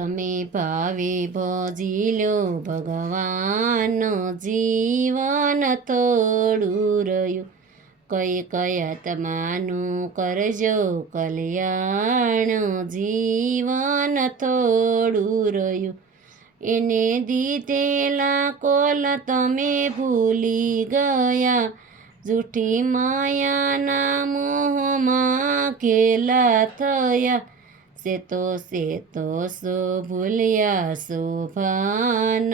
તમે ભાવે ભજી લો ભગવાન, જીવન થોડું રહ્યું, કઈ તમાનું કરજો કલ્યાણ, જીવન થોડું રહ્યું. એને દીધેલા કોલ તમે ભૂલી ગયા, જૂઠી માયાના મોહમાં ઘેલા થયા, સેતો સો ભૂલ્યા શોભાન,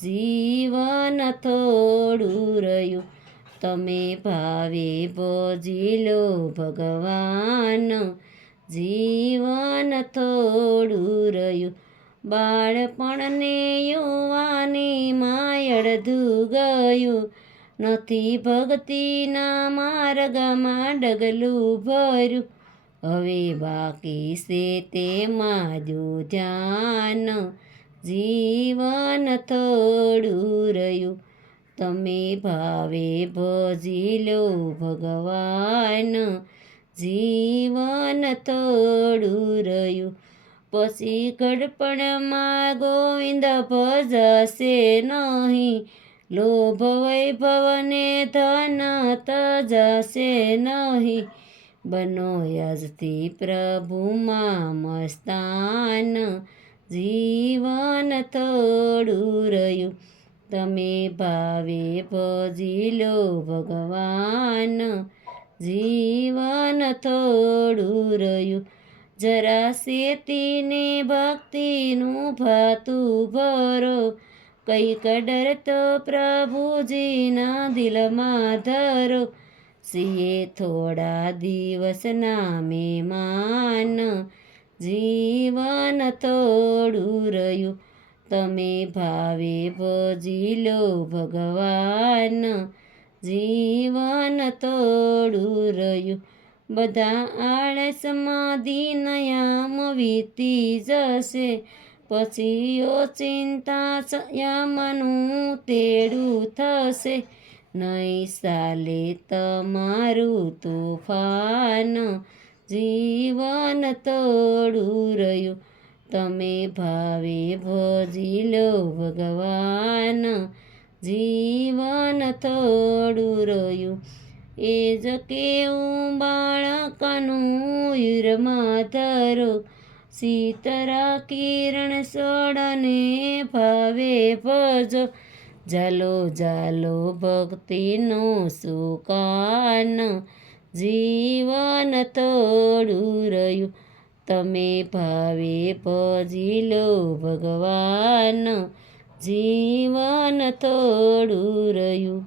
જીવન થોડું રહ્યું. તમે ભાવે ભજી લો ભગવાન, જીવન થોડું રહ્યું. બાળપણને યુવાનીમાં અડધું ગયું, નથી ભક્તિના માર્ગમાં ડગલું ભર્યું, હવે બાકી છે તેમાં જો ધ્યાન, જીવન થોડું રહ્યું. તમે ભાવે ભજી લો ભગવાન, જીવન થોડું રહ્યું. પછી ઘડપણમાં ગોવિંદ ભજશે નહીં, લોભ વૈભવને ધન તજશે નહીં, બનો આજથી પ્રભુમાં મસ્તાન, જીવન થોડું રહ્યું. તમે ભાવે ભજી લો ભગવાન, જીવન થોડું રહ્યું. જરા શેતીને ભક્તિનું ભાતું ભરો, કંઈક ડર તો પ્રભુજીના દિલમાં ધરો, સિંહે થોડા દિવસના મહેમાન, જીવન થોડું રહ્યું. તમે ભાવે ભજી લો ભગવાન, જીવન થોડું રહ્યું. બધા આળસમાં દિનયામ વીતી જશે, પછી ચિંતા યામનું તેડું થશે, નહીં ચાલે તમારું તોફાન, જીવન થોડું રહ્યું. તમે ભાવે ભજી લો ભગવાન, જીવન થોડું રહ્યું. એ જ કેવું બાળકનું ઉરમાં ધરો, સીતરા કિરણ સોડને ભાવે ભજો, જાલો જાલો ભક્તિનો સુકાન, જીવન થોડું રહ્યું. તમે ભાવે ભજી લો ભગવાન, જીવન થોડું રહ્યું.